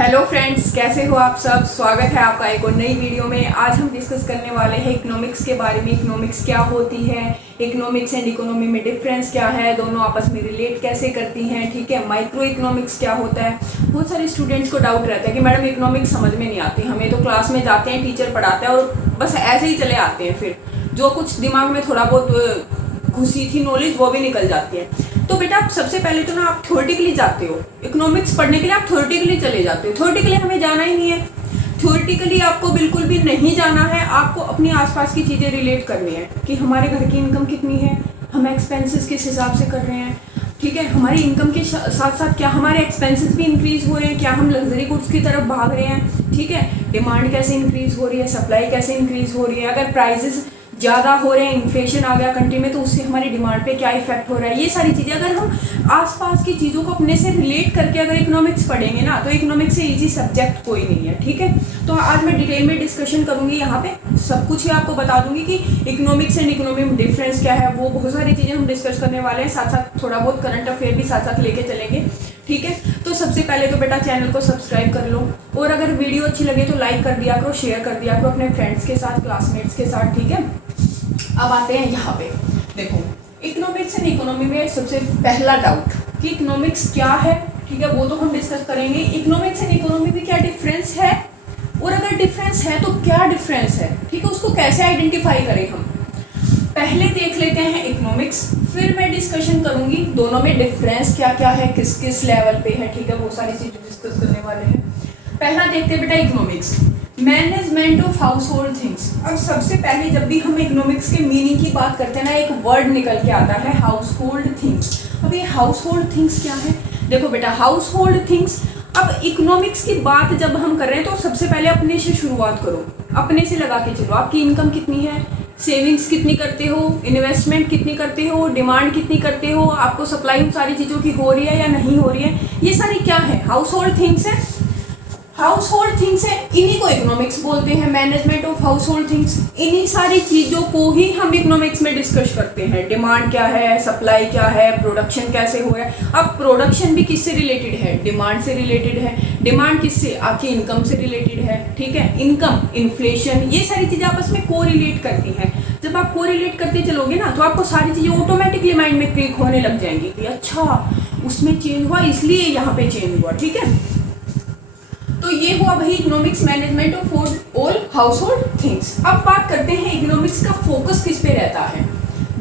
Hello friends, कैसे हो आप सब। स्वागत है आपका एक और नई वीडियो में। आज हम डिस्कस करने वाले हैं इकोनॉमिक्स के बारे में। इकोनॉमिक्स क्या होती है, इकोनॉमिक्स एंड इकोनॉमी में डिफरेंस क्या है, दोनों आपस में रिलेट कैसे करती हैं, ठीक है। माइक्रो इकोनॉमिक्स क्या होता है। बहुत सारे स्टूडेंट्स को डाउट रहता है कि मैडम इकोनॉमिक्स समझ में नहीं आती, हमें तो क्लास में जाते हैं, टीचर पढ़ाता है और बस ऐसे ही चले आते हैं, फिर जो कुछ दिमाग में थोड़ा बहुत घुसी थी नॉलेज वो भी निकल जाती है। तो बेटा आप सबसे पहले तो ना आप थ्योरेटिकली जाते हो इकोनॉमिक्स पढ़ने के लिए, आप थ्योरेटिकली चले जाते हो। थ्योरेटिकली हमें जाना ही नहीं है, थ्योरेटिकली आपको बिल्कुल भी नहीं जाना है। आपको अपनी आसपास की चीज़ें रिलेट करनी है कि हमारे घर की इनकम कितनी है, हम एक्सपेंसेस किस हिसाब से कर रहे हैं, ठीक है। हमारी इनकम के साथ साथ क्या हमारे एक्सपेंसेस भी इंक्रीज हो रहे हैं, क्या हम लग्जरी गुड्स की तरफ भाग रहे हैं, ठीक है। डिमांड कैसे इंक्रीज हो रही है, सप्लाई कैसे इंक्रीज हो रही है। अगर प्राइजेस ज़्यादा हो रहे हैं, इन्फ्लेशन आ गया कंट्री में, तो उससे हमारी डिमांड पे क्या इफेक्ट हो रहा है। ये सारी चीज़ें अगर हम आसपास की चीज़ों को अपने से रिलेट करके अगर इकोनॉमिक्स पढ़ेंगे ना, तो इकोनॉमिक्स से इजी सब्जेक्ट कोई नहीं है, ठीक है। तो आज मैं डिटेल में डिस्कशन करूंगी, यहाँ पे सब कुछ ही आपको बता दूंगी कि इकोनॉमिक्स एंड इकोनॉमी में डिफरेंस क्या है। वो बहुत सारी चीज़ें हम डिस्कस करने वाले हैं, साथ साथ थोड़ा बहुत करंट अफेयर भी साथ साथ लेके चलेंगे, ठीक है। तो सबसे पहले तो बेटा चैनल को सब्सक्राइब कर लो, और अगर वीडियो अच्छी लगे तो लाइक कर दिया करो, शेयर कर दिया करो अपने फ्रेंड्स के साथ, क्लासमेट्स के साथ, ठीक है। अब आते हैं यहाँ पे, देखो इकोनॉमिक्स एंड इकोनॉमी में सबसे पहला डाउट कि इकोनॉमिक्स क्या है, ठीक है, वो तो हम डिस्कस करेंगे। इकोनॉमिक्स एंड इकोनॉमी में क्या डिफरेंस है, और अगर डिफरेंस है तो क्या डिफरेंस है, ठीक है, उसको कैसे आइडेंटिफाई करें हम। पहले देख लेते हैं इकोनॉमिक्स, फिर मैं डिस्कशन करूंगी दोनों में डिफरेंस क्या क्या है, किस किस लेवल पे है, ठीक है, वो सारी चीजें डिस्कस करने वाले हैं। पहला देखते हैं बेटा economics, management of house hold things. अब सबसे पहले जब भी हम इकोनॉमिक्स के मीनिंग की बात करते हैं ना, एक वर्ड निकल के आता है हाउस होल्ड थिंग्स। अब ये हाउस होल्ड थिंग्स क्या है, देखो बेटा हाउस होल्ड थिंग्स। अब इकोनॉमिक्स की बात जब हम कर रहे हैं तो सबसे पहले अपने से शुरुआत करो, अपने से लगा के चलो। आपकी इनकम कितनी है, सेविंग्स कितनी करते हो, इन्वेस्टमेंट कितनी करते हो, डिमांड कितनी करते हो, आपको सप्लाई उन सारी चीज़ों की हो रही है या नहीं हो रही है, ये सारी क्या है, हाउस होल्ड थिंग्स है। हाउस होल्ड थिंग्स है, इन्हीं को इकोनॉमिक्स बोलते हैं, management of house hold things. इन्हीं सारी चीज़ों को ही हम इकोनॉमिक्स में डिस्कस करते हैं। डिमांड क्या है, सप्लाई क्या है, प्रोडक्शन कैसे हो रहा है। अब प्रोडक्शन भी किससे रिलेटेड है, डिमांड से रिलेटेड है। डिमांड किससे, आपकी इनकम से रिलेटेड है, ठीक है। इनकम, इन्फ्लेशन, ये सारी चीज़ें आपस में को रिलेट करती हैं। जब आप को रिलेट करते चलोगे ना, तो आपको सारी चीज़ें ऑटोमेटिकली माइंड में क्लिक होने लग जाएंगी कि अच्छा उसमें चेंज हुआ इसलिए यहाँ पे चेंज हुआ, ठीक है। तो ये हुआ भाई economics, management of all house hold things. अब बात करते हैं इकोनॉमिक्स का फोकस किस पे रहता है।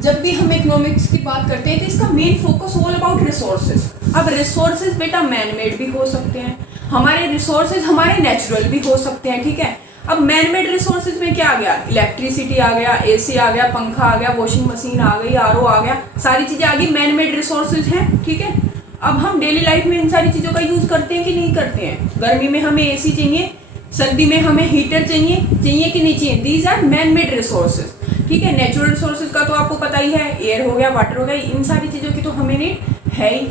जब भी हम इकोनॉमिक्स की बात करते हैं तो इसका main focus all about resources. अब रिसोर्सेज बेटा मैन मेड भी हो सकते हैं, हमारे रिसोर्सेज हमारे नेचुरल भी हो सकते हैं, ठीक है। अब मैन मेड रिसोर्सेज में क्या आ गया, इलेक्ट्रिसिटी आ गया, एसी आ गया, पंखा आ गया, वॉशिंग मशीन आ गई, आरओ आ गया, सारी चीज़ें आ गई, मैन मेड रिसोर्सेज हैं, ठीक है। अब हम डेली लाइफ में इन सारी चीज़ों का यूज़ करते हैं कि नहीं करते हैं। गर्मी में हमें एसी चाहिए, सर्दी में हमें हीटर चाहिए कि नहीं चाहिए। These are man made resources, ठीक है। नेचुरल रिसोर्सेज का तो आपको पता ही है, एयर हो गया, वाटर हो गया, इन सारी चीज़ों की तो हमें नीड है ही।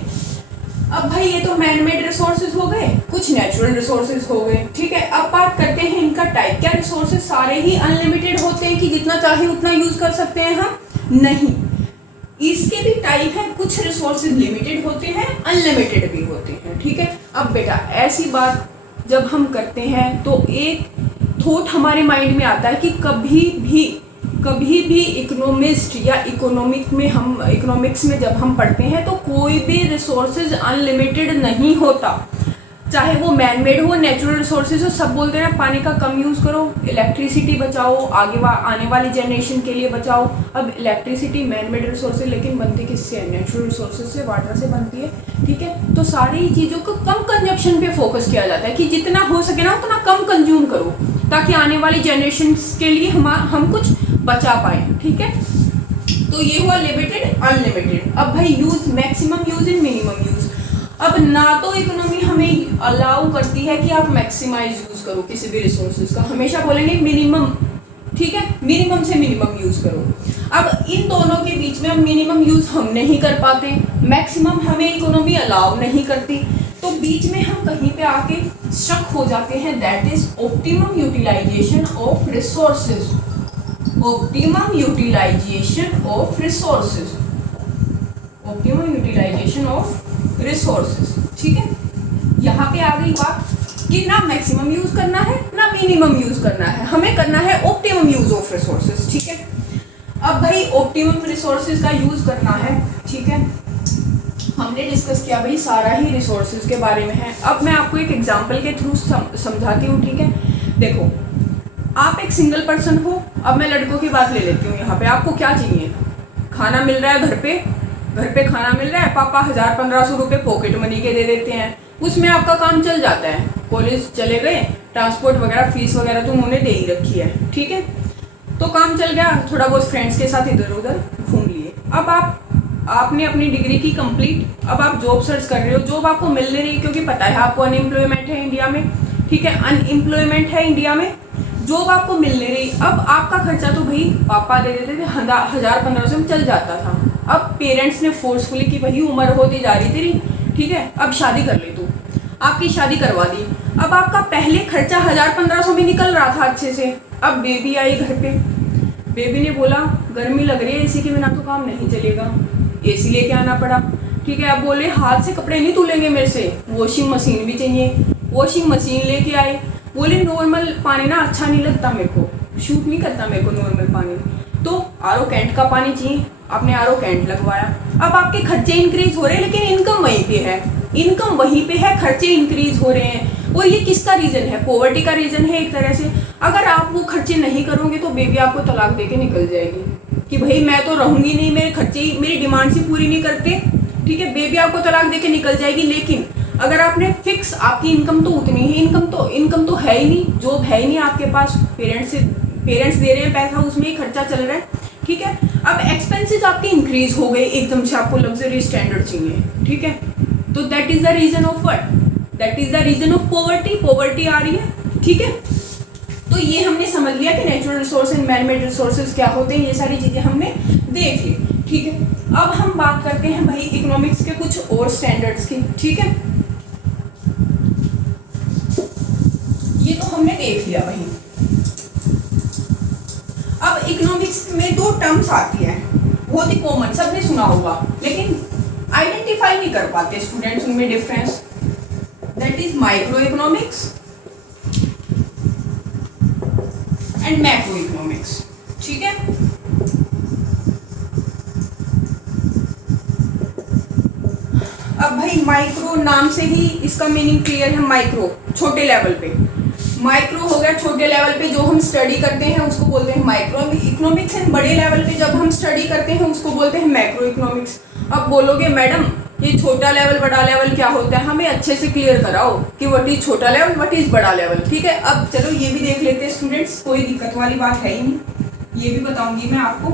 अब भाई ये तो मैन मेड रिसोर्सेज हो गए, कुछ नेचुरल रिसोर्सेज हो गए, ठीक है। अब बात करते हैं इनका टाइप। क्या रिसोर्सेज सारे ही अनलिमिटेड होते हैं कि जितना चाहे उतना यूज़ कर सकते हैं हम? नहीं, इसके भी टाइप है, कुछ रिसोर्सेज लिमिटेड होते हैं, अनलिमिटेड भी होते हैं, ठीक है। अब बेटा ऐसी बात जब हम करते हैं तो एक थॉट हमारे माइंड में आता है कि कभी भी इकोनॉमिस्ट या इकोनॉमिक्स में जब हम पढ़ते हैं तो कोई भी रिसोर्सेज अनलिमिटेड नहीं होता, चाहे वो मैन मेड हो, नेचुरल रिसोर्सेज हो। सब बोलते हैं ना पानी का कम यूज़ करो, इलेक्ट्रिसिटी बचाओ, आने वाली जनरेशन के लिए बचाओ। अब इलेक्ट्रिसिटी मैन मेड रिसोर्सेज, लेकिन बनती किससे है, नेचुरल रिसोर्सेज से, वाटर से बनती है, ठीक है। तो सारी चीज़ों को कम कंजप्शन पे फोकस किया जाता है कि जितना हो सके ना उतना कम कंज्यूम करो, ताकि आने वाली जनरेशन के लिए हम कुछ बचा पाए, ठीक है। तो ये हुआ लिमिटेड, अनलिमिटेड। अब भाई use, maximum use and minimum use. अब ना तो इकोनॉमी हमें अलाउ करती है कि आप मैक्सिमाइज यूज करो किसी भी रिसोर्सेज का, हमेशा बोलेंगे मिनिमम, ठीक है, मिनिमम से मिनिमम यूज करो। अब इन दोनों के बीच में हम मिनिमम यूज हम नहीं कर पाते, मैक्सिमम हमें इकोनॉमी अलाउ नहीं करती, तो बीच में हम कहीं पे आके स्टक हो जाते हैं। That is optimum utilisation of resources, optimum utilisation of resources, optimum utilisation of resources, ठीक है। यहाँ पे आ गई बात कि ना मैक्सिमम यूज करना है ना मिनिमम यूज करना है, हमें करना है ऑप्टिमम यूज ऑफ रिसोर्सेज। ठीक है, अब भाई ऑप्टिमम रिसोर्सेज का यूज करना है। ठीक है, हमने डिस्कस किया भाई सारा ही रिसोर्सेज के बारे में है। अब मैं आपको एक एग्जांपल के थ्रू समझाती हूँ। ठीक है, देखो आप एक सिंगल पर्सन हो। अब मैं लड़कों की बात ले लेती हूँ। यहाँ पे आपको क्या चाहिए? खाना मिल रहा है घर पे खाना मिल रहा है, पापा 1000-1500 रुपये पॉकेट मनी के दे देते हैं, उसमें आपका काम चल जाता है। कॉलेज चले गए, ट्रांसपोर्ट वगैरह फीस वगैरह तो उन्होंने दे ही रखी है। ठीक है, तो काम चल गया, थोड़ा बहुत फ्रेंड्स के साथ इधर उधर घूम लिए। अब आपने अपनी डिग्री की कंप्लीट, अब आप जॉब सर्च कर रहे हो, जॉब आपको मिल नहीं रही क्योंकि पता है आपको अनएम्प्लॉयमेंट है इंडिया में। ठीक है, अनएम्प्लॉयमेंट है इंडिया में, जॉब आपको मिल नहीं रही। अब आपका खर्चा तो भाई पापा दे देते थे, 1000-1500 में चल जाता था। अब पेरेंट्स ने फोर्सफुली कि भाई उम्र होती जा रही तेरी, ठीक है अब शादी कर ले तू, आपकी शादी करवा दी। अब आपका पहले खर्चा 1000-1500 में निकल रहा था अच्छे से। अब बेबी आई घर पे, बेबी ने बोला गर्मी लग रही है, एसी के बिना तो काम नहीं चलेगा, एसी लेके आना पड़ा। ठीक है, अब बोले हाथ से कपड़े नहीं धुलेंगे मेरे से, वॉशिंग मशीन भी चाहिए, वॉशिंग मशीन लेके आए। बोले नॉर्मल पानी ना अच्छा नहीं लगता मेरे को, शूट नहीं करता मेरे को नॉर्मल पानी, तो आरओ कैंट का पानी चाहिए। आपने आरओ कैंट लगवाया। अब आपके खर्चे इंक्रीज हो रहे हैं लेकिन इनकम वहीं पे है, इनकम वहीं पे है, खर्चे इंक्रीज हो रहे हैं। और ये किसका रीजन है? पॉवर्टी का रीजन है एक तरह से। अगर आप वो खर्चे नहीं करोगे तो बेबी आपको तलाक दे के निकल जाएगी कि भाई मैं तो रहूंगी नहीं, मेरे खर्चे मेरी डिमांड से पूरी नहीं करते। ठीक है, बेबी आपको तलाक दे के निकल जाएगी। लेकिन अगर आपने फिक्स, आपकी इनकम तो उतनी ही, इनकम तो है ही नहीं, जॉब है ही नहीं आपके पास, पेरेंट्स दे रहे हैं पैसा, उसमें ही खर्चा चल रहा है। ठीक है, अब एक्सपेंसेस आपके इंक्रीज हो गए एकदम से, आपको लग्जरी स्टैंडर्ड चाहिए। ठीक है, तो that is the reason of what? That is the reason of poverty आ रही है। ठीक है, तो ये हमने समझ लिया कि natural resource and man made resources क्या होते हैं, ये सारी चीजें हमने देख ली। ठीक है, अब हम बात करते हैं भाई इकोनॉमिक्स के कुछ और स्टैंडर्ड्स की। ठीक है, ये तो हमने देख लिया भाई। अब इकोनॉमिक्स में दो टर्म्स आती है, बहुत ही कॉमन, सबने सुना होगा, लेकिन आइडेंटिफाई नहीं कर पाते स्टूडेंट्स उनमें difference. That is micro economics and macro economics. ठीक है, अब भाई माइक्रो नाम से ही इसका मीनिंग क्लियर है। माइक्रो छोटे लेवल पे, माइक्रो हो गया छोटे लेवल पे जो हम स्टडी करते हैं उसको बोलते हैं माइक्रो इकोनॉमिक्स। एंड बड़े लेवल पे जब हम स्टडी करते हैं उसको बोलते हैं मैक्रो इकोनॉमिक्स। अब बोलोगे मैडम ये छोटा लेवल बड़ा लेवल क्या होता है, हमें अच्छे से क्लियर कराओ कि व्हाट इज छोटा लेवल, व्हाट इज बड़ा लेवल। ठीक है, अब चलो ये भी देख लेते हैं स्टूडेंट्स, कोई दिक्कत वाली बात है ही नहीं, ये भी बताऊंगी मैं आपको।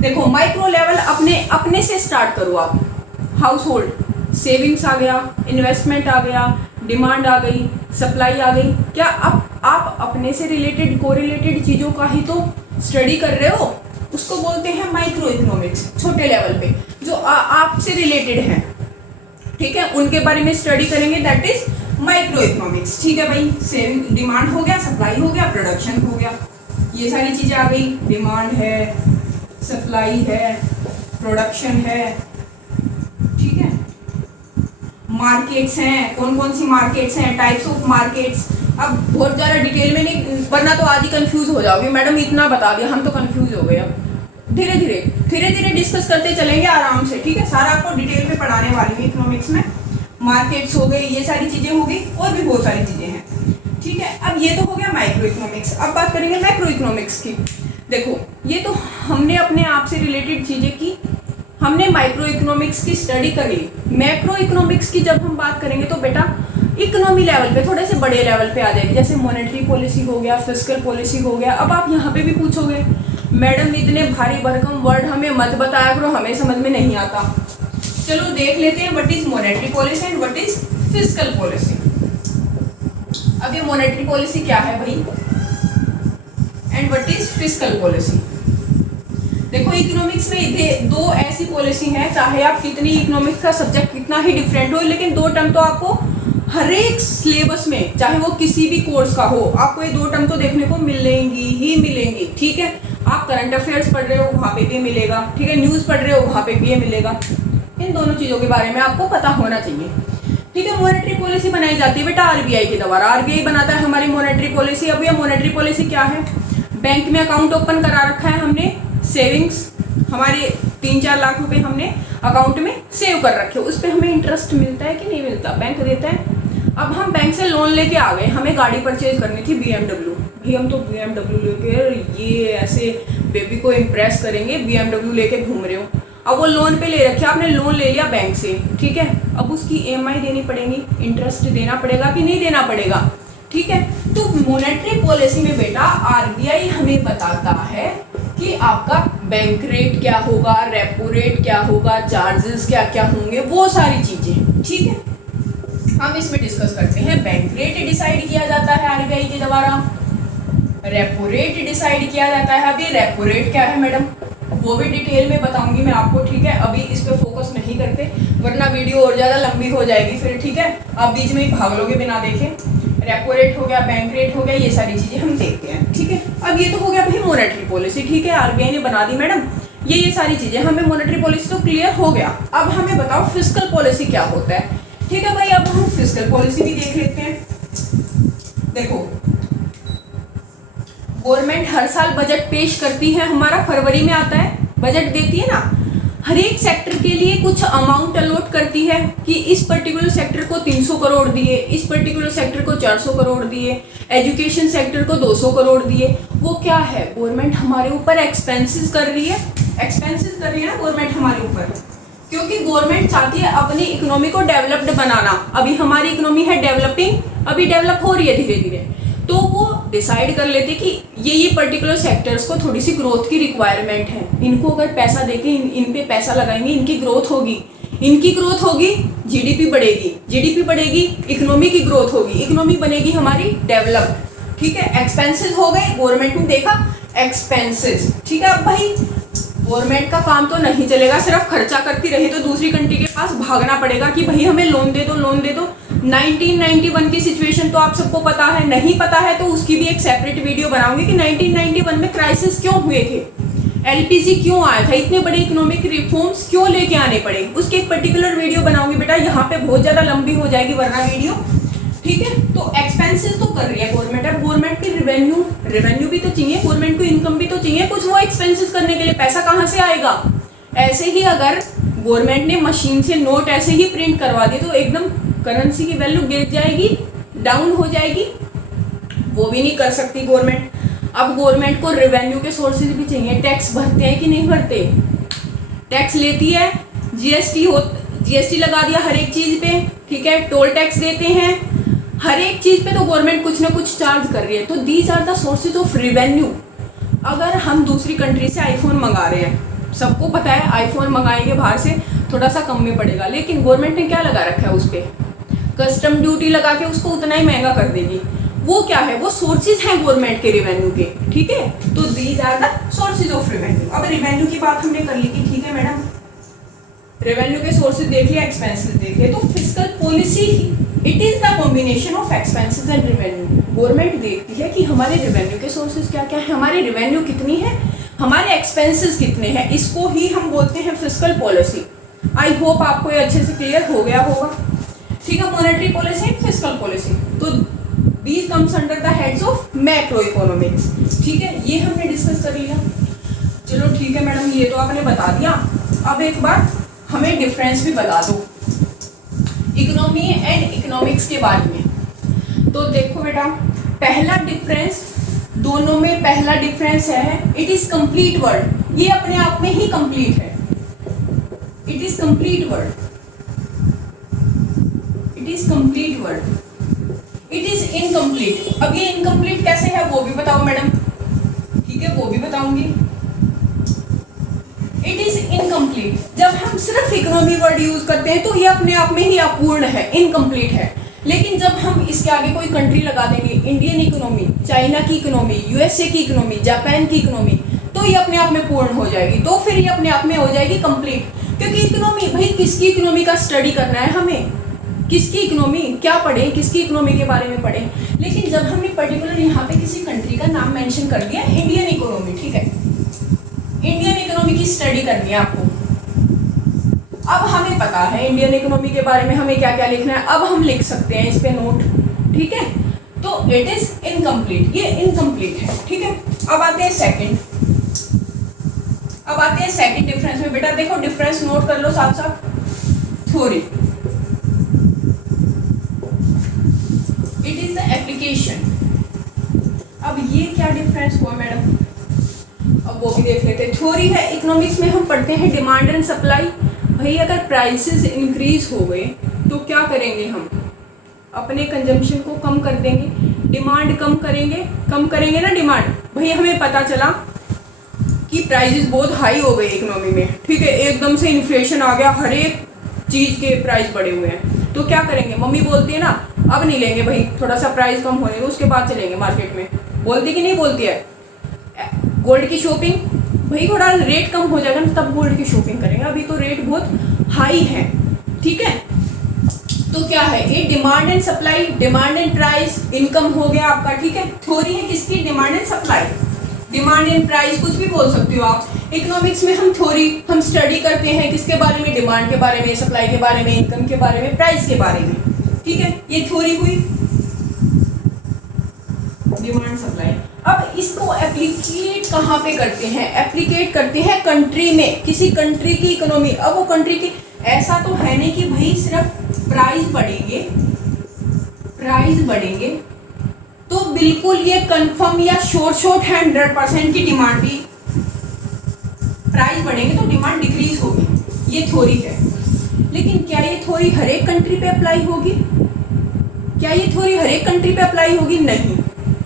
देखो माइक्रो लेवल अपने से स्टार्ट करो आप। हाउस होल्ड, सेविंग्स आ गया, इन्वेस्टमेंट आ गया, डिमांड आ गई, सप्लाई आ गई। क्या आप अपने से रिलेटेड कोरिलेटेड चीज़ों का ही तो स्टडी कर रहे हो, उसको बोलते हैं माइक्रो इकोनॉमिक्स। छोटे लेवल पे जो आपसे रिलेटेड है, ठीक है, उनके बारे में स्टडी करेंगे, दैट इज माइक्रो इकोनॉमिक्स। ठीक है भाई, सेविंग, डिमांड हो गया, सप्लाई हो गया, प्रोडक्शन हो गया, ये सारी चीज़ें आ गई। डिमांड है, सप्लाई है, प्रोडक्शन है। ठीक है, मार्केट्स हैं, कौन कौन सी मार्केट्स हैं, टाइप्स ऑफ मार्केट्स। अब बहुत ज़्यादा डिटेल में नहीं, वरना तो आज ही कंफ्यूज हो जाओगे, मैडम इतना बता दिया, हम तो कंफ्यूज हो गए। अब धीरे धीरे डिस्कस करते चलेंगे आराम से। ठीक है, सारा आपको डिटेल में पढ़ाने वाली हूँ इकोनॉमिक्स में। मार्केट्स हो गई, ये सारी चीज़ें हो गई, और भी बहुत सारी चीज़ें हैं। ठीक है, अब ये तो हो गया माइक्रो इकोनॉमिक्स। अब बात करेंगे मैक्रो इकोनॉमिक्स की। देखो ये तो हमने अपने आप से रिलेटेड चीज़ें की, हमने माइक्रो इकोनॉमिक्स की स्टडी कर ली। मैक्रो इकोनॉमिक्स की जब हम बात करेंगे तो बेटा इकोनॉमी लेवल पे, थोड़े से बड़े लेवल पे आ जाएगी, जैसे मॉनेटरी पॉलिसी हो गया, फिस्कल पॉलिसी हो गया। अब आप यहाँ पे भी पूछोगे मैडम इतने भारी भरकम वर्ड हमें मत बताया करो, हमें समझ में नहीं आता। चलो देख लेते हैं what is monetary policy and what is fiscal policy. अब ये मॉनेटरी पॉलिसी क्या है भाई, and what is fiscal policy. देखो इकोनॉमिक्स में दो ऐसी पॉलिसी हैं, चाहे आप कितनी इकोनॉमिक्स का सब्जेक्ट कितना ही डिफरेंट हो, लेकिन दो टर्म तो आपको हर एक सिलेबस में, चाहे वो किसी भी कोर्स का हो, आपको ये दो टर्म तो देखने को मिलेंगी ही मिलेंगी। ठीक है, आप करंट अफेयर्स पढ़ रहे हो वहाँ पे भी मिलेगा, ठीक है, न्यूज़ पढ़ रहे हो वहाँ पे भी ये मिलेगा। इन दोनों चीज़ों के बारे में आपको पता होना चाहिए। ठीक है, मॉनेटरी पॉलिसी बनाई जाती है बेटा आरबीआई के द्वारा। आरबीआई बनाता है हमारी मॉनेटरी पॉलिसी। अब ये मॉनेटरी पॉलिसी क्या है? बैंक में अकाउंट ओपन करा रखा है हमने, सेविंग्स हमारे 3-4 लाख रुपए हमने अकाउंट में सेव कर रखे, उस पर हमें इंटरेस्ट मिलता है कि नहीं मिलता? बैंक देता है। अब हम बैंक से लोन लेके आ गए, हमें गाड़ी परचेज करनी थी BMW। भाई हम तो BMW लेके ये ऐसे बेबी को इम्प्रेस करेंगे, BMW लेके घूम रहे हो। अब वो लोन पे ले रखे, आपने लोन ले लिया बैंक से, ठीक है। अब उसकी EMI देनी पड़ेगी, इंटरेस्ट देना पड़ेगा कि नहीं देना पड़ेगा? ठीक है। तो मॉनेटरी पॉलिसी में बेटा आरबीआई हमें बताता है कि आपका बैंक रेट क्या होगा, रेपो रेट क्या होगा, चार्जेस क्या क्या होंगे, वो सारी चीजें। ठीक है, हम इसमें डिस्कस करते हैं। बैंक रेट डिसाइड किया जाता है आरबीआई के द्वारा, रेपो रेट डिसाइड किया जाता है। अभी रेपो रेट क्या है मैडम, वो भी डिटेल में बताऊंगी मैं आपको। ठीक है, अभी इस पे फोकस नहीं करते वरना वीडियो और ज़्यादा लंबी हो जाएगी फिर। ठीक है, आप बीच में ही भाग लोगे बिना देखे। रेपो रेट हो गया, बैंक रेट हो गया, ये सारी चीज़ें हम देखते हैं। ठीक है, अब ये तो हो गया भाई मॉनेटरी पॉलिसी। ठीक है, आरबीआई ने बना दी मैडम ये सारी चीज़ें, हमें मॉनेटरी पॉलिसी तो क्लियर हो गया। अब हमें बताओ फिस्कल पॉलिसी क्या होता है। ठीक है भाई, अब हम फिस्कल पॉलिसी भी देख लेते हैं। देखो, गवर्नमेंट हर साल बजट पेश करती है, हमारा फरवरी में आता है, बजट देती है ना। हर एक सेक्टर के लिए कुछ अमाउंट अलॉट करती है कि इस पर्टिकुलर सेक्टर को 300 करोड़ दिए, इस पर्टिकुलर सेक्टर को 400 करोड़ दिए, एजुकेशन सेक्टर को 200 करोड़ दिए। वो क्या है? गवर्नमेंट हमारे ऊपर एक्सपेंसेस कर रही है, ना गवर्नमेंट हमारे ऊपर, क्योंकि गवर्नमेंट चाहती है अपनी इकोनॉमी को डेवलप्ड बनाना। अभी हमारी इकोनॉमी है डेवलपिंग, अभी डेवलप हो रही है धीरे धीरे। तो वो डिसाइड कर लेते कि ये पर्टिकुलर सेक्टर्स को थोड़ी सी ग्रोथ की रिक्वायरमेंट है, इनको अगर पैसा देके इन पे पैसा लगाएंगे, इनकी ग्रोथ होगी, जीडीपी बढ़ेगी, इकोनॉमी की ग्रोथ होगी, इकोनॉमी बनेगी हमारी डेवलप्ड। ठीक है, एक्सपेंसेस हो गए, गवर्नमेंट ने देखा एक्सपेंसेस। ठीक है, अब भाई गवर्नमेंट का काम तो नहीं चलेगा, सिर्फ खर्चा करती रही तो दूसरी कंट्री के पास भागना पड़ेगा कि भाई हमें लोन दे दो। 1991 की सिचुएशन तो आप सबको पता है, नहीं पता है तो उसकी भी एक सेपरेट वीडियो बनाऊंगी कि 1991 में क्राइसिस क्यों हुए थे, एलपीजी क्यों आया था, इतने बड़े इकोनॉमिक रिफॉर्म्स क्यों लेके आने पड़े, उसकी एक पर्टिकुलर वीडियो बनाऊंगी बेटा। यहाँ पे बहुत ज्यादा लंबी हो जाएगी वरना वीडियो। ठीक है, तो एक्सपेंसेस तो कर रही है गवर्नमेंट। अब गवर्नमेंट की रेवेन्यू भी तो चाहिए, गवर्नमेंट को इनकम भी तो चाहिए कुछ, वो एक्सपेंसेस करने के लिए पैसा कहाँ से आएगा? ऐसे ही अगर गवर्नमेंट ने मशीन से नोट ऐसे ही प्रिंट करवा दिए तो एकदम करेंसी की वैल्यू गिर जाएगी, डाउन हो जाएगी, वो भी नहीं कर सकती गवर्नमेंट। अब गवर्नमेंट को रेवेन्यू के सोर्सेज भी चाहिए, टैक्स भरते हैं कि नहीं भरते? टैक्स लेती है, जीएसटी लगा दिया हर एक चीज पे। ठीक है, टोल टैक्स देते हैं, हर एक चीज पे तो गवर्नमेंट कुछ ना कुछ चार्ज कर रही है। तो these are the sources of revenue. अगर हम दूसरी कंट्री से आईफोन मंगा रहे हैं, सबको पता है आईफोन मंगाएंगे बाहर से थोड़ा सा कम में पड़ेगा, लेकिन गवर्नमेंट ने क्या लगा रखा है उस पर? कस्टम ड्यूटी लगा के उसको उतना ही महंगा कर देगी। वो क्या है? वो सोर्सेज हैं गवर्नमेंट के रेवेन्यू के। ठीक है, तो these are the sources of revenue. अब रेवेन्यू की बात हमने कर ली कि ठीक है मैडम, रेवेन्यू के सोर्सेज देख लिया, एक्सपेंसेस देख लिया। तो fiscal policy it is the combination of expenses and revenue. Government देखती है कि हमारे रेवेन्यू के सोर्सेज क्या क्या है, हमारी रेवेन्यू कितनी है, हमारे एक्सपेंसेस कितने हैं, इसको ही हम बोलते हैं फिस्कल पॉलिसी। आई होप आपको ये अच्छे से क्लियर हो गया होगा। ठीक है, monetary policy and fiscal policy, तो these comes under the heads of macro economics. ठीक है, ये हमने डिस्कस कर लिया। चलो ठीक है मैडम, ये तो आपने बता दिया। अब एक बार हमें डिफरेंस भी बता दो इकोनॉमी एंड इकोनॉमिक्स के बारे में। तो देखो बेटा, पहला डिफरेंस दोनों में, पहला डिफरेंस है इट इज कंप्लीट वर्ड। ये अपने आप में ही कंप्लीट है, it is complete word, it is complete word, it is incomplete. अब ये इनकम्प्लीट कैसे है वो भी बताओ मैडम। ठीक है, वो भी बताऊंगी। इट इज इनकम्प्लीट, जब हम सिर्फ इकोनॉमी वर्ड यूज करते हैं तो ये अपने आप में ही अपूर्ण है, इनकम्प्लीट है। लेकिन जब हम इसके आगे कोई कंट्री लगा देंगे, इंडियन इकोनॉमी, चाइना की इकोनॉमी, यूएसए की इकोनॉमी, जापान की इकोनॉमी, तो ये अपने आप में पूर्ण हो जाएगी, तो फिर ये अपने आप में हो जाएगी कंप्लीट। क्योंकि इकोनॉमी, भाई किसकी इकोनॉमी का स्टडी करना है हमें, किसकी इकोनॉमी, क्या पढ़ें, किसकी इकोनॉमी के बारे में पढ़ें। लेकिन जब हमने पर्टिकुलर यहाँ पे किसी कंट्री का नाम मेंशन कर दिया, इंडियन इकोनॉमी, ठीक है, इंडियन इकोनॉमी की स्टडी करनी है आपको। अब हमें पता है इंडियन इकोनॉमी के बारे में हमें क्या क्या लिखना है, अब हम लिख सकते हैं इस पे नोट, ठीक है। तो इट इज इनकम्प्लीट, ये इनकम्प्लीट है, ठीक है। अब आते हैं सेकंड डिफरेंस में। बेटा देखो डिफरेंस नोट कर लो साथ साथ। Theory, it is the application. अब ये क्या डिफरेंस हुआ मैडम, अब वो भी देख लेते हैं। थ्योरी है, इकोनॉमिक्स में हम पढ़ते हैं डिमांड एंड सप्लाई। भाई अगर प्राइसेस इंक्रीज हो गए तो क्या करेंगे, हम अपने कंजम्पशन को कम कर देंगे, डिमांड कम करेंगे ना डिमांड। भाई हमें पता चला कि प्राइसेस बहुत हाई हो गए इकोनॉमी में, ठीक है, एकदम से इन्फ्लेशन आ गया, हर एक चीज़ के प्राइस बढ़े हुए हैं, तो क्या करेंगे, मम्मी बोलती है ना अब नहीं लेंगे भाई, थोड़ा सा प्राइस कम होने दो उसके बाद चलेंगे मार्केट में, बोलती कि नहीं बोलती है। गोल्ड की शॉपिंग, भाई थोड़ा रेट कम हो जाएगा ना तब गोल्ड की शॉपिंग करेंगे, अभी तो रेट बहुत हाई है, ठीक है। तो क्या है ये demand and supply, demand and price, income हो गया आपका, ठीक है। थ्योरी है किसकी, demand and supply, demand and price कुछ भी बोल सकते हो आप। इकोनॉमिक्स में हम थ्योरी हम स्टडी करते हैं किसके बारे में, डिमांड के बारे में, सप्लाई के बारे में, इनकम के बारे में, प्राइस के बारे में, ठीक है। ये थ्योरी हुई डिमांड सप्लाई। अब इसको एप्लीकेट कहाँ पे करते हैं, एप्लीकेट करते हैं कंट्री में, किसी कंट्री की इकोनॉमी। अब वो कंट्री की, ऐसा तो है नहीं कि भाई सिर्फ प्राइस बढ़ेंगे तो बिल्कुल ये कंफर्म या शॉर्ट है 100% की डिमांड भी, प्राइस बढ़ेंगे तो डिमांड डिक्रीज होगी, ये थ्योरी है। लेकिन क्या ये थ्योरी हर एक कंट्री पे अप्लाई होगी, नहीं।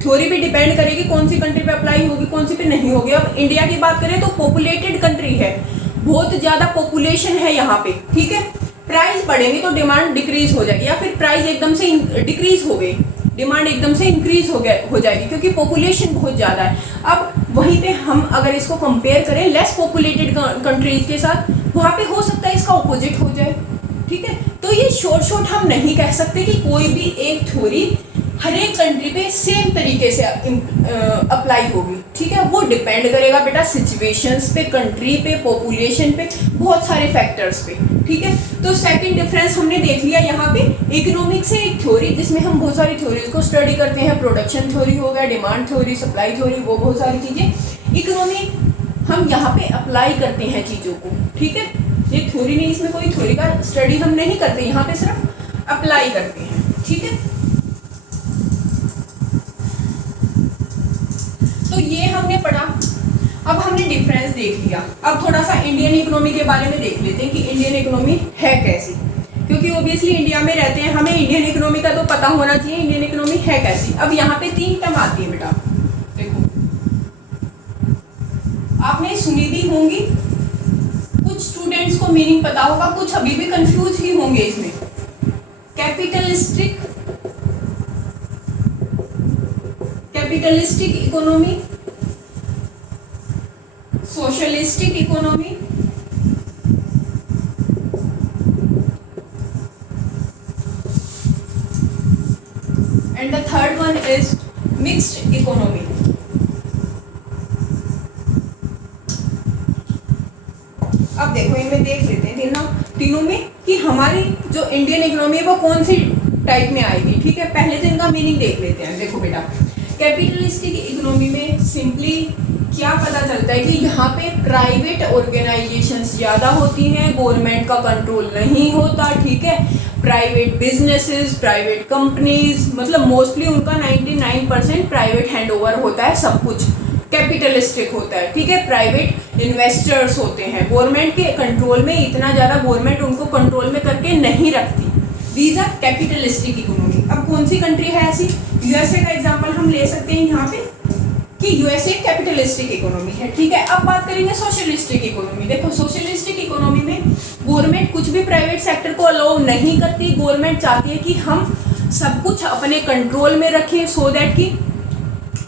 थ्योरी भी डिपेंड करेगी कौन सी कंट्री पे अप्लाई होगी, कौन सी पे नहीं होगी। अब इंडिया की बात करें तो पॉपुलेटेड कंट्री है, बहुत ज्यादा पॉपुलेशन है यहाँ पे, ठीक है। प्राइस बढ़ेंगे तो डिमांड डिक्रीज हो जाएगी, या फिर प्राइस एकदम से डिक्रीज हो गई, डिमांड एकदम से इंक्रीज हो जाएगी क्योंकि पॉपुलेशन बहुत ज़्यादा है। अब वहीं पे हम अगर इसको कंपेयर करें लेस पॉपुलेटेड कंट्रीज के साथ, वहाँ पे हो सकता है इसका ऑपोजिट हो जाए, ठीक है। तो ये शॉर्ट हम नहीं कह सकते कि कोई भी एक थ्योरी हर एक कंट्री पे सेम तरीके से अप्लाई होगी, ठीक है। वो डिपेंड करेगा बेटा सिचुएशंस पे, कंट्री पे, पॉपुलेशन पे, बहुत सारे फैक्टर्स पे, ठीक है। तो सेकंड डिफरेंस हमने देख लिया यहाँ पे। इकोनॉमिक्स है एक थ्योरी जिसमें हम बहुत सारी थ्योरीज को स्टडी करते हैं, प्रोडक्शन थ्योरी हो गया, डिमांड थ्योरी, सप्लाई थ्योरी, वो बहुत सारी चीज़ें इकोनॉमी हम यहाँ पे अप्लाई करते हैं चीज़ों को, ठीक है। ये थ्योरी नहीं, इसमें कोई थ्योरी का स्टडी हम नहीं करते, यहाँ पे सिर्फ अप्लाई करते हैं, ठीक है। तो ये हमने पढ़ा। अब हमने डिफरेंस देख लिया, अब थोड़ा सा इंडियन इकोनॉमी के बारे में देख लेते हैं कि इंडियन इकोनॉमी है कैसी, क्योंकि ओबियसली इंडिया में रहते हैं, हमें इंडियन इकोनॉमी का तो पता होना चाहिए इंडियन इकोनॉमी है कैसी। अब यहाँ पे 3 टर्म आती है बेटा, देखो आपने सुनी भी होंगी, कुछ स्टूडेंट्स को मीनिंग पता होगा, कुछ अभी भी कंफ्यूज ही होंगे इसमें। Capitalistic economy, socialistic economy, and the third one is mixed economy. अब देखो इनमें देख लेते हैं तीनों में कि हमारी जो इंडियन इकोनॉमी है वो कौन सी टाइप में आएगी, ठीक है। पहले तो इनका मीनिंग देख लेते हैं। देखो बेटा कैपिटलिस्टिक इकोनॉमी में सिंपली क्या पता चलता है कि यहाँ पे प्राइवेट ऑर्गेनाइजेशंस ज़्यादा होती हैं, गवर्नमेंट का कंट्रोल नहीं होता, ठीक है। प्राइवेट बिजनेसेस, प्राइवेट कंपनीज, मतलब मोस्टली उनका 99% प्राइवेट हैंडओवर होता है, सब कुछ कैपिटलिस्टिक होता है, ठीक है। प्राइवेट इन्वेस्टर्स होते हैं, गवर्नमेंट के कंट्रोल में इतना ज़्यादा गवर्नमेंट उनको कंट्रोल में करके नहीं रखती। These are capitalistic economy. अब कौन सी कंट्री है ऐसी, यूएसए का एग्जांपल हम ले सकते हैं यहाँ पे कि यूएसए कैपिटलिस्टिक इकोनॉमी है, ठीक है। अब बात करेंगे सोशलिस्टिक इकोनॉमी। देखो सोशलिस्टिक इकोनॉमी में गवर्नमेंट कुछ भी प्राइवेट सेक्टर को अलाउ नहीं करती, गवर्नमेंट चाहती है कि हम सब कुछ अपने कंट्रोल में रखें, सो दैट कि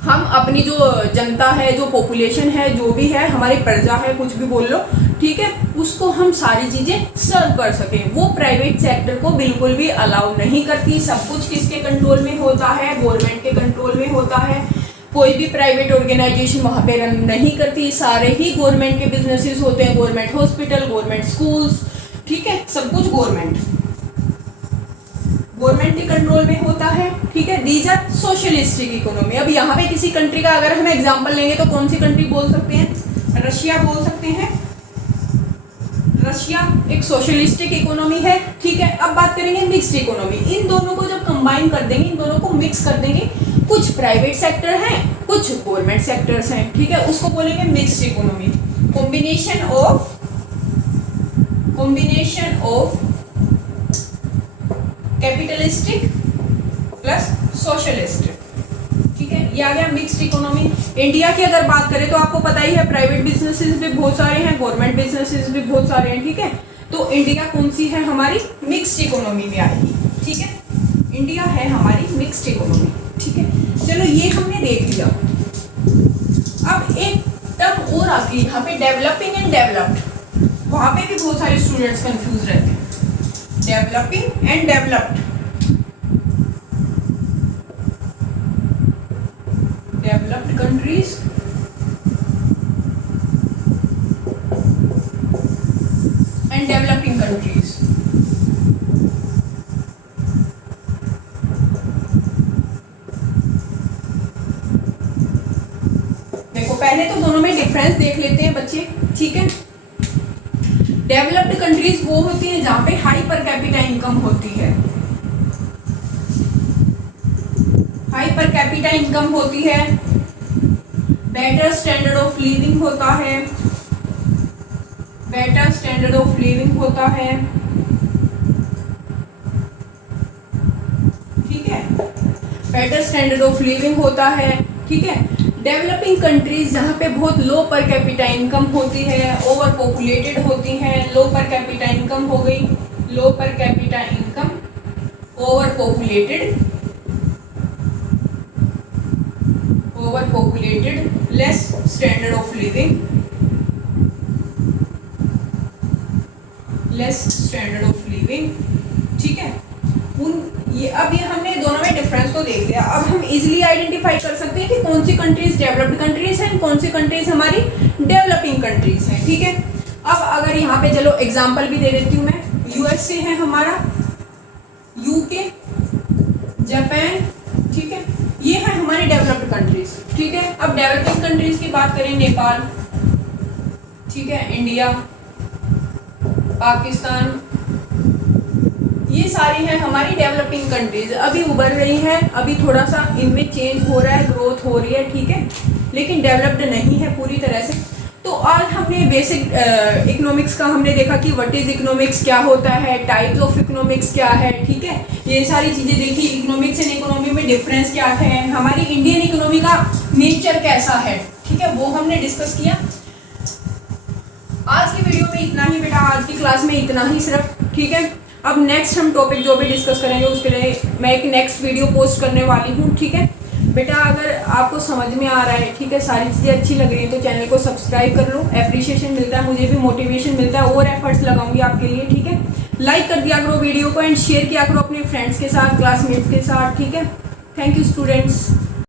हम अपनी जो जनता है, जो पॉपुलेशन है, जो भी है हमारी प्रजा है, कुछ भी बोल लो, ठीक है, उसको हम सारी चीज़ें सर्व कर सकें। वो प्राइवेट सेक्टर को बिल्कुल भी अलाउ नहीं करती। सब कुछ किसके कंट्रोल में होता है, गवर्नमेंट के कंट्रोल में होता है। कोई भी प्राइवेट ऑर्गेनाइजेशन वहाँ पे रन नहीं करती, सारे ही गवर्नमेंट के बिजनेसेस होते हैं, गवर्नमेंट हॉस्पिटल, गवर्नमेंट स्कूल्स, ठीक है, सब कुछ गवर्नमेंट के कंट्रोल में होता है, ठीक है। These are socialistic economy. अब यहाँ पे किसी कंट्री का अगर हम एग्जांपल लेंगे तो कौन सी कंट्री बोल सकते हैं? रशिया बोल सकते हैं। रशिया एक सोशलिस्टिक इकोनॉमी है, ठीक है। अब बात करेंगे मिक्स्ड इकोनॉमी। इन दोनों को जब कंबाइन कर देंगे, इन दोनों को मिक्स कर देंगे, कुछ प्राइवेट सेक्टर हैं, कुछ गवर्नमेंट सेक्टर्स हैं, ठीक है, उसको बोलेंगे mixed economy. Combination of capitalistic plus socialistic, ठीक है, ये आ गया मिक्स्ड इकोनॉमी। इंडिया की अगर बात करें तो आपको पता ही है प्राइवेट बिजनेसेस भी बहुत सारे हैं, गवर्नमेंट बिजनेसेस भी बहुत सारे हैं, ठीक है। तो इंडिया कौन सी है? हमारी मिक्स्ड इकोनॉमी में आएगी, ठीक है। इंडिया है हमारी मिक्स्ड इकोनॉमी, ठीक है। चलो ये हमने देख लिया। अब एक टर्म और आती है यहाँ पे, डेवलपिंग एंड डेवलप्ड। वहां पे भी बहुत सारे स्टूडेंट्स कंफ्यूज रहते हैं। Developing and developed, developed countries and developing countries. देखो पहले तो दोनों में डिफरेंस देख लेते हैं बच्चे, ठीक है। डेवलप्ड कंट्रीज वो होती है जहां पे हाई पर कैपिटा इनकम होती है, हाई पर कैपिटा इनकम होती है, बेटर स्टैंडर्ड ऑफ लिविंग होता है, बेटर स्टैंडर्ड ऑफ लिविंग होता है, ठीक है, बेटर स्टैंडर्ड ऑफ लिविंग होता है, ठीक है। डेवलपिंग कंट्रीज जहाँ पे बहुत लो पर कैपिटा इनकम होती है, ओवर पॉपुलेटेड होती हैं, लो पर कैपिटा इनकम हो गई, low per capita income, over populated, less standard of living, less standard of living, ठीक है। अब ये हमने दोनों में डिफरेंस तो देख लिया। अब हम इजीली आइडेंटिफाई कर सकते हैं कि कौन सी कंट्रीज डेवलप्ड कंट्रीज हैं, कौन सी कंट्रीज हमारी डेवलपिंग कंट्रीज हैं, ठीक है। अब अगर यहाँ पे चलो एग्जांपल भी दे देती हूँ मैं। यूएसए है हमारा, यूके, जापान, ठीक है, ये है हमारी डेवलप्ड कंट्रीज, ठीक है। अब डेवलपिंग कंट्रीज की बात करें, नेपाल, ठीक है, इंडिया, पाकिस्तान, ये सारी है हमारी डेवलपिंग कंट्रीज। अभी उभर रही है, अभी थोड़ा सा इनमें चेंज हो रहा है, ग्रोथ हो रही है, ठीक है, लेकिन डेवलप्ड नहीं है पूरी तरह से। तो आज हमने बेसिक इकोनॉमिक्स का हमने देखा कि व्हाट इज इकोनॉमिक्स, क्या होता है, टाइप्स ऑफ इकोनॉमिक्स क्या है, ठीक है, ये सारी चीज़ें देखी। इकोनॉमिक्स एंड इकोनॉमी में डिफरेंस क्या है, हमारी इंडियन इकोनॉमी का नेचर कैसा है, ठीक है, वो हमने डिस्कस किया। आज की वीडियो में इतना ही बेटा, आज की क्लास में इतना ही सिर्फ, ठीक है। अब नेक्स्ट हम टॉपिक जो भी डिस्कस करेंगे उसके लिए मैं एक नेक्स्ट वीडियो पोस्ट करने वाली हूँ, ठीक है बेटा। अगर आपको समझ में आ रहा है, ठीक है, सारी चीज़ें अच्छी लग रही है तो चैनल को सब्सक्राइब कर लो, एप्रिशिएशन मिलता है, मुझे भी मोटिवेशन मिलता है, और एफर्ट्स लगाऊंगी आपके लिए, ठीक है। लाइक कर दिया करो वीडियो को एंड शेयर किया करो अपने फ्रेंड्स के साथ, क्लासमेट्स के साथ, ठीक है। Thank you students.